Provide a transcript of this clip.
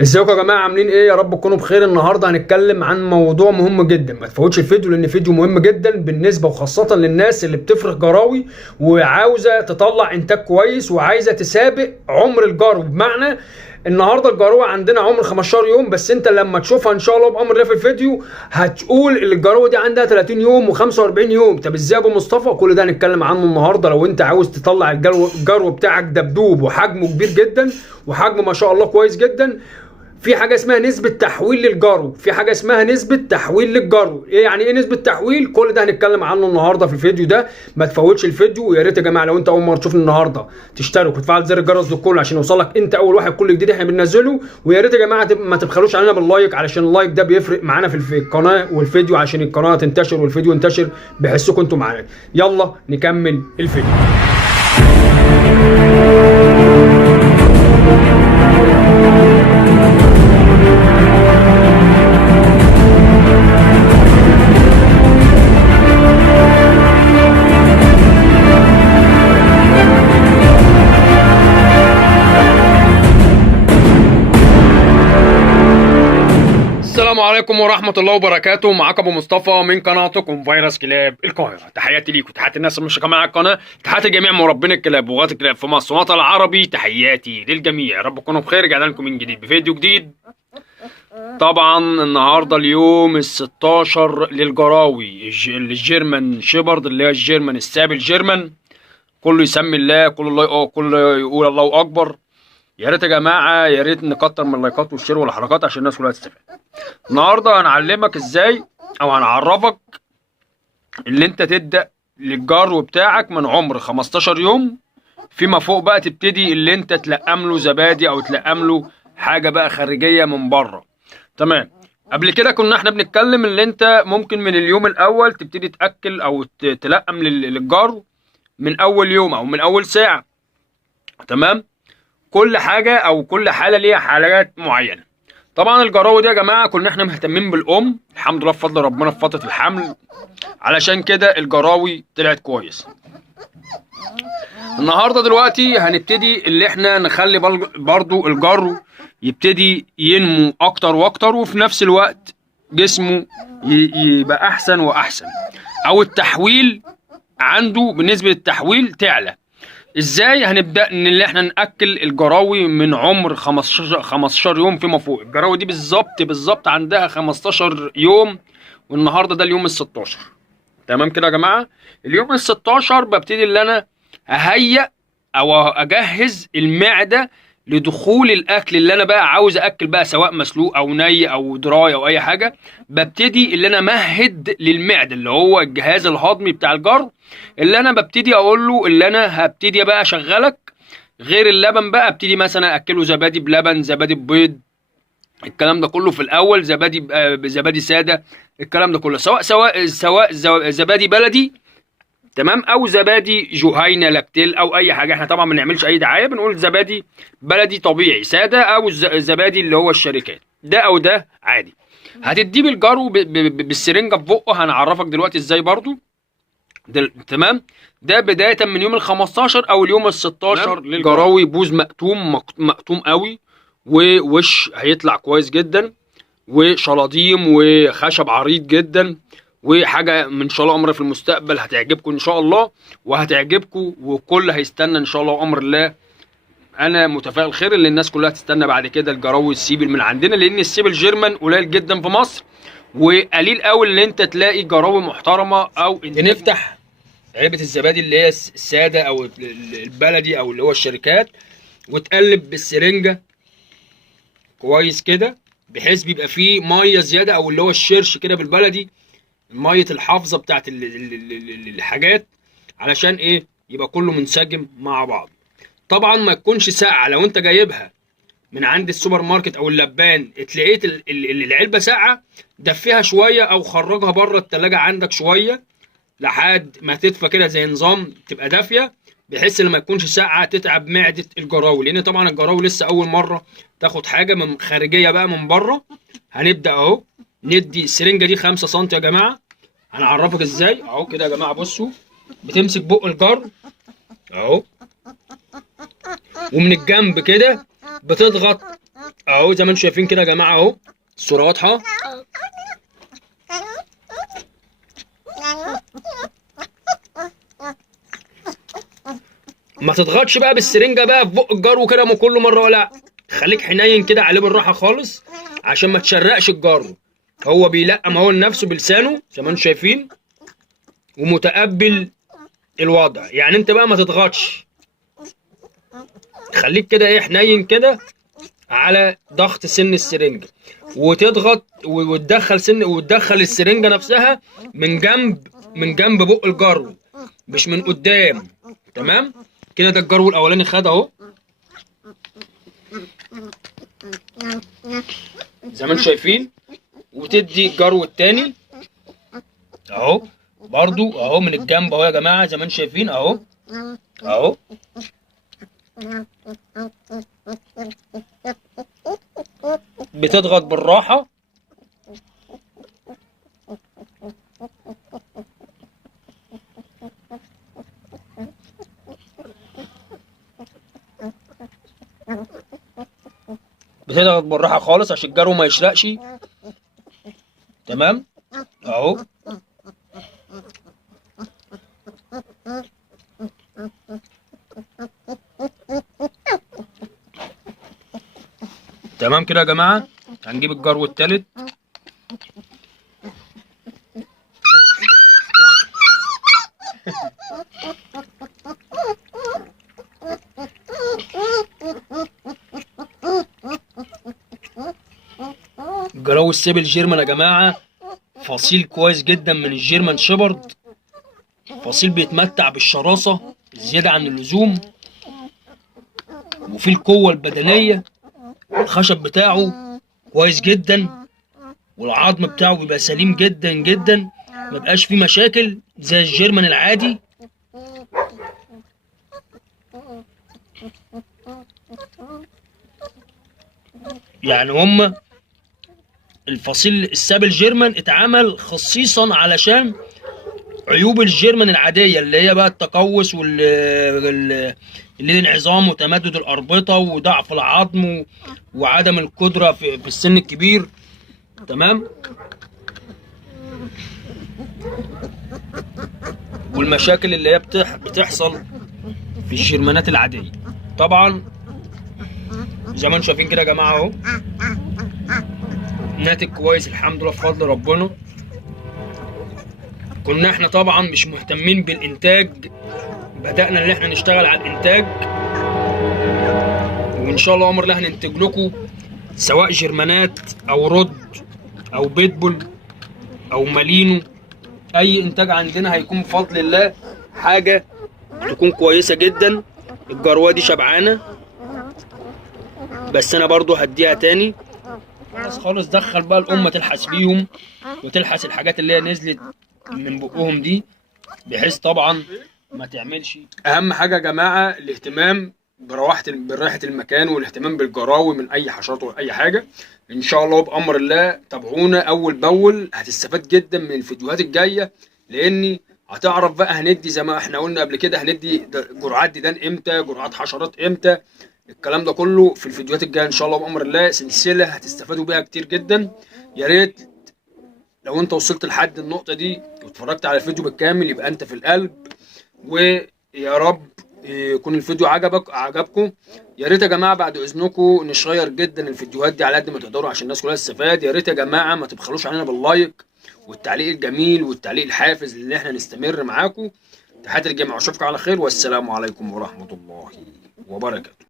ازيكم يا جماعه؟ عاملين ايه؟ يا رب تكونوا بخير. النهارده هنتكلم عن موضوع مهم جدا، ما تفوتش الفيديو لان فيديو مهم جدا بالنسبه وخاصه للناس اللي بتفرخ جراوي وعاوزه تطلع انتاج كويس وعايزه تسابق عمر الجرو. بمعنى النهارده الجروه عندنا عمر 15 يوم، بس انت لما تشوفها ان شاء الله بامر الله في الفيديو هتقول ان الجروه دي عندها 30 يوم و45 يوم. طب ازاي يا ابو مصطفى؟ كل ده هنتكلم عنه النهارده. لو انت عاوز تطلع الجرو بتاعك دبدوب وحجمه كبير جدا وحجمه ما شاء الله كويس جدا، في حاجه اسمها نسبه تحويل للجرو. في حاجه اسمها نسبه تحويل للجرو. ايه يعني ايه نسبه تحويل؟ كل ده هنتكلم عنه النهارده في الفيديو ده. ما تفوتش الفيديو، ويا ريت يا جماعه لو انت اول مره تشوفني النهارده تشترك وتفعل زر الجرس ده كله عشان يوصلك انت اول واحد كل جديد احنا بننزله. ويا ريت يا جماعه ما تبخلوش علينا باللايك، علشان اللايك ده بيفرق معانا في القناه والفيديو، عشان القناه تنتشر والفيديو ينتشر بحسكم انتم معانا. يلا نكمل الفيديو. السلام عليكم ورحمة الله وبركاته. معاكم ابو مصطفى من قناتكم فيروس كلاب القاهرة. تحياتي ليكم، تحياتي الناس اللي مشتركة معايا القناة، تحياتي جميع مربين الكلاب وغات الكلاب في مصر والوطن العربي. تحياتي للجميع، يا رب تكونوا بخير. رجعنا لكم من جديد بفيديو جديد. طبعا النهارده اليوم ال 16 للجراوي الجيرمان شيبرد، اللي هي الجيرمان السابي الجيرمان. كله يسمي الله، كله يقول الله اكبر. يا ريت يا جماعه، يا ريت نكتر من اللايكات والشير والحركات عشان الناس كلها تستفاد. النهارده هنعلمك ازاي او هنعرفك اللي انت تبدا للجرو بتاعك من عمر 15 يوم فيما فوق، بقى تبتدي اللي انت تلقم له زبادي او تلقم له حاجه بقى خارجيه من بره. تمام. قبل كده كنا احنا بنتكلم اللي انت ممكن من اليوم الاول تبتدي تاكل او تلقم للجرو من اول يوم او من اول ساعه. تمام. كل حاجه او كل حاله ليها حالات معينه. طبعا الجراوي دي يا جماعه كنا احنا مهتمين بالام، الحمد لله بفضل ربنا في فتره الحمل، علشان كده الجراوي طلعت كويس. النهارده دلوقتي هنبتدي اللي احنا نخلي برضو الجرو يبتدي ينمو اكتر واكتر، وفي نفس الوقت جسمه يبقى احسن واحسن، او التحويل عنده بنسبه التحويل تعلى. ازاي هنبدا ان اللي احنا ناكل الجراوي من عمر 15 يوم فيما فوق؟ الجراوي دي بالظبط عندها 15 يوم، والنهارده ده اليوم ال 16. تمام كده يا جماعه. اليوم ال 16 ببتدي اللي انا اهيئ او اجهز المعده لدخول الاكل اللي انا بقى عاوز اكل بقى، سواء مسلوق او ني او دراي او اي حاجه. ببتدي اللي انا مهد للمعده اللي هو الجهاز الهضمي بتاع الجرو، اللي انا ببتدي اقول له اللي انا هبتدي بقى اشغلك غير اللبن. بقى ابتدي مثلا اكله زبادي بلبن، زبادي ببيض، الكلام ده كله في الاول. زبادي ساده، الكلام ده كله سواء زبادي بلدي، تمام، او زبادي جهينه لاكتيل او اي حاجه. احنا طبعا ما بنعملش اي دعايه، بنقول زبادي بلدي طبيعي ساده، او الزبادي اللي هو الشركات ده، او ده عادي. هتديه بالجرو بالسرنجه في بقه. هنعرفك دلوقتي ازاي برضو تمام. ده بدايه من يوم ال 15 او اليوم ال 16 للجراوي. بوز مقطوم قوي، ووش هيطلع كويس جدا، وشلاضيم وخشب عريض جدا، وحاجه من شاء الله امر في المستقبل هتعجبكم ان شاء الله وهتعجبكم، وكل هيستنى ان شاء الله امر الله. انا متفائل خير ان الناس كلها تستنى بعد كده الجراوي السيبل من عندنا، لان السيبل الجيرمان قليل جدا في مصر، وقليل قوي ان انت تلاقي جراوي محترمه. او نفتح علبه الزبادي اللي هي الساده او البلدي او اللي هو الشركات، وتقلب بالسرنجه كويس كده، بحيث بيبقى فيه ميه زياده او اللي هو الشرش كده بالبلدي، ميه الحافظه بتاعت الحاجات، علشان ايه؟ يبقى كله منسجم مع بعض. طبعا ما تكونش ساقعه. لو انت جايبها من عند السوبر ماركت او اللبان اتلقيت العلبه ساقعه، دفيها شويه او خرجها بره التلاجة عندك شويه لحد ما تدفى كده، زي نظام تبقى دافيه، بحيث ان ما يكونش ساقعه تتعب معده الجراوي، لان طبعا الجراوي لسه اول مره تاخد حاجه من خارجيه بقى من بره. هنبدا اهو ندي السرنجه دي 5 سم يا جماعه. هنعرفك ازاي اهو كده يا جماعه. بصوا، بتمسك بق الجر اهو، ومن الجنب كده بتضغط اهو زي ما انتم شايفين كده يا جماعه، اهو الصوره واضحه. ما تضغطش بقى بالسرنجه بقى في بق الجرو كده من كل مره، ولا خليك حنين كده عليه بالراحه خالص عشان ما تشرقش الجرو. هو بيلقم هو لنفسه بلسانه زي ما انتم شايفين، ومتقبل الوضع. يعني انت بقى ما تضغطش، خليك كده ايه حنين كده على ضغط سن السرنجه، وتضغط وتدخل السرنجه نفسها من جنب بق الجرو، مش من قدام. تمام كده، ده الجرو الاولاني خد اهو زي ما انتم شايفين. وتدي الجرو التاني اهو برضو اهو من الجنب اهو يا جماعه زي ما انتم شايفين اهو اهو. بتضغط بالراحه. بتضغط بالراحه خالص عشان الجرو ما يشرقش. تمام اهو. تمام كده يا جماعه، هنجيب الجرو التالت. جراوي السيبل جيرمان يا جماعه فصيل كويس جدا من الجيرمان شيبرد، فصيل بيتمتع بالشراسه زياده عن اللزوم، وفي القوه البدنيه. الخشب بتاعه كويس جدا، والعظم بتاعه بيبقى سليم جدا جدا، مبقاش فيه مشاكل زي الجيرمان العادي. يعني هما الفصيل السابل جيرمان اتعمل خصيصا علشان عيوب الجيرمان العاديه، اللي هي بقى التقوس الانعظام وتمدد الاربطه وضعف العظم وعدم القدره في السن الكبير. تمام، والمشاكل اللي هي بتحصل في الجيرمانات العاديه. طبعا زي ما انتم شايفين كده يا جماعه اهو ناتج كويس الحمد لله بفضل ربنا. كنا احنا طبعا مش مهتمين بالانتاج، بدأنا ان احنا نشتغل على الانتاج، وان شاء الله امر الله هننتج لكم سواء جرمانات او رد او بيتبول او مالينو. اي انتاج عندنا هيكون بفضل الله حاجه تكون كويسه جدا. الجروه دي شبعانه، بس انا برضو هديها تاني خلاص خالص. دخل بقى الامه تلحس بيهم وتلحس الحاجات اللي هي نزلت من بقهم دي، بحيث طبعا ما تعملش. اهم حاجه يا جماعه الاهتمام برائحه المكان، والاهتمام بالجراوي من اي حشرات ولا اي حاجه. ان شاء الله بامر الله تابعونا اول باول، هتستفاد جدا من الفيديوهات الجايه، لاني هتعرف بقى هندي زي ما احنا قلنا قبل كده هندي جرعات ديدان امتى، جرعات حشرات امتى. الكلام ده كله في الفيديوهات الجايه ان شاء الله بامر الله، سلسله هتستفادوا بيها كتير جدا. يا ريت لو انت وصلت لحد النقطه دي واتفرجت على الفيديو بالكامل يبقى انت في القلب. ويا رب يكون الفيديو عجبكم. يا ريت يا جماعه بعد اذنكم نشير جدا الفيديوهات دي على قد ما تقدروا عشان الناس كلها تستفاد. يا ريت يا جماعه ما تبخلوش علينا باللايك والتعليق الجميل والتعليق الحافز اللي احنا نستمر معاكم. تحياتي للجميع واشوفكم على خير، والسلام عليكم ورحمه الله وبركاته.